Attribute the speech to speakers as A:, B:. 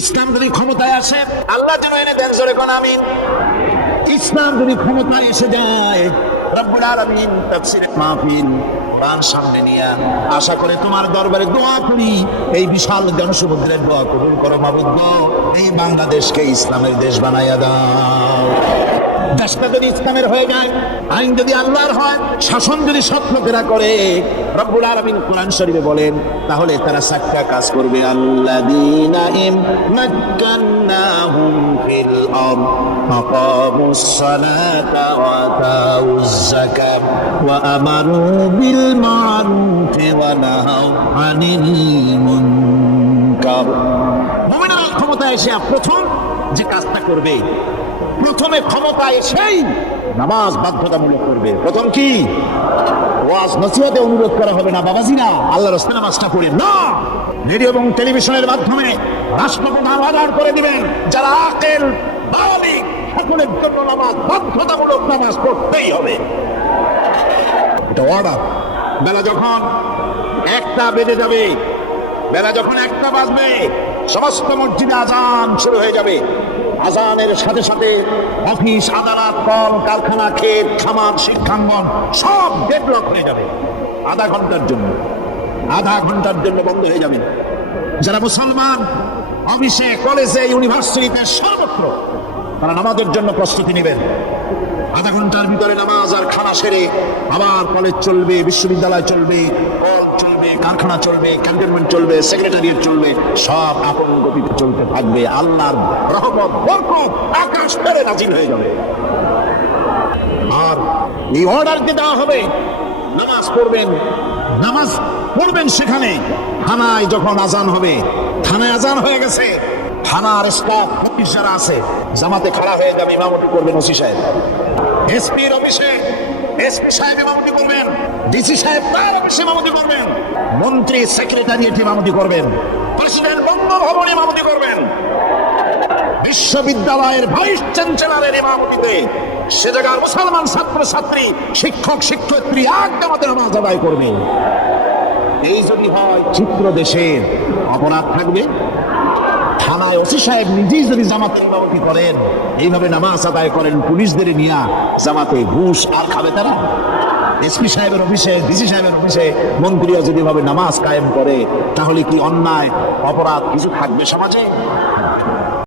A: ইসলাম যদি ক্ষমতায় আসে, আল্লাহ যেন এনে দেন জোরে কোন আমিন। ইসলাম যদি ক্ষমতায় এসে যায়, রব্বুল আলামিন তাফসিরে মাহফিল বান সামনে নিয়ে আশা করে তোমার দরবারে দোয়া করি, এই বিশাল জনসমুদ্রের দোয়া কবুল করো মাবুদ এই বাংলাদেশকে ইসলামের দেশ বানাইয়া দাও। দেশটা যদি ইসলামের হয়ে যায়, আইন যদি আল্লাহর হয়, শাসন যদি সৎ লোকেরা করে, রব্বুল আলমিন কোরআন শরীফে বলেন, তাহলে তারা সাক্ষা কাজ করবে ক্ষমতা এসে প্রথম যে কাজটা করবে প্রথমে ক্ষমতা এসেই নামাজ বাধ্যতামূলক করবে। প্রথম কি? ওয়াজ নসিহতে অনুরোধ করা হবে না, বাবাজি না। আল্লাহ রস্তে নামাজটা পড়ে না। রেডিও এবং টেলিভিশনের মাধ্যমে রাষ্ট্রপ্রধান করে দিবেন, যারা আকেল সকলের জন্য নামাজ বাধ্যতামূলক নামাজ পড়তেই হবে। এটা অর্ডার বেলা যখন একটা বেজে যাবে, বেলা যখন একটা বাজবে, সমস্ত মসজিদে আজান শুরু হয়ে যাবে। আজানের সাথে সাথে অফিস, আদালত, কল, কারখানা, ক্ষেত, খামার, শিক্ষাঙ্গন সব ডেভেলপ হয়ে যাবে আধা ঘণ্টার জন্য। আধা ঘণ্টার জন্য বন্ধ হয়ে যাবে। যারা মুসলমান, অফিসে, কলেজে, ইউনিভার্সিটিতে সর্বত্র, তারা নামাজের জন্য প্রস্তুতি নেবেন আধা ঘণ্টার ভিতরে নামাজ আর খানা সেরে আবার কলেজ চলবে, বিশ্ববিদ্যালয় চলবে চলবে, কারখানা চলবে, ক্যান্টনমেন্ট চলবে, সেক্রেটারিয়েট চলবে, সব আপন গতিতে চলতে থাকবে। আল্লাহর রহমত, বরকত, আকাশ পেরে নাজিল হয়ে যাবে। আর এই অর্ডারকে দেওয়া হবে। নামাজ পড়বেন নামাজ পড়বেন সেখানে। থানায় যখন আজান হবে, থানায় আজান হয়ে গেছে। থানার স্টাফ পুলিশ যারা আছে। জামাতে খাড়া হয়ে যাবে ইমামতি করবেন ওসি সাহেব। এসপির অফিসে এসপি সাহেব ইমামতি করবেন। ডিসি সাহেব ইমামতি করবেন। মন্ত্রী সেক্রেটারিয়েট ইমামতি করবেন। প্রেসিডেন্ট ইমামতি করবেন। বিশ্ববিদ্যালয়ের ভাইস চ্যান্সেলরের ইমামতিতে সে জায়গার মুসলমান ছাত্র ছাত্রী শিক্ষক, শিক্ষয়িত্রী এক নামাজ আদায় করবে। এই যদি হয়, চিত্র দেশের অপরাধ থাকবে। থানায় ওসি সাহেব নিজেই যদি জামাত তদারকি করেন। এইভাবে নামাজ আদায় করেন পুলিশদের নিয়ে জামাতে ঘুষ আর খাবে তারা। এসপি সাহেবের অফিসে, ডিসি সাহেবের অফিসে মন্ত্রীরা যদি এভাবে নামাজ কায়েম করে, তাহলে কি অন্যায়, অপরাধ কিছু থাকবে সমাজে?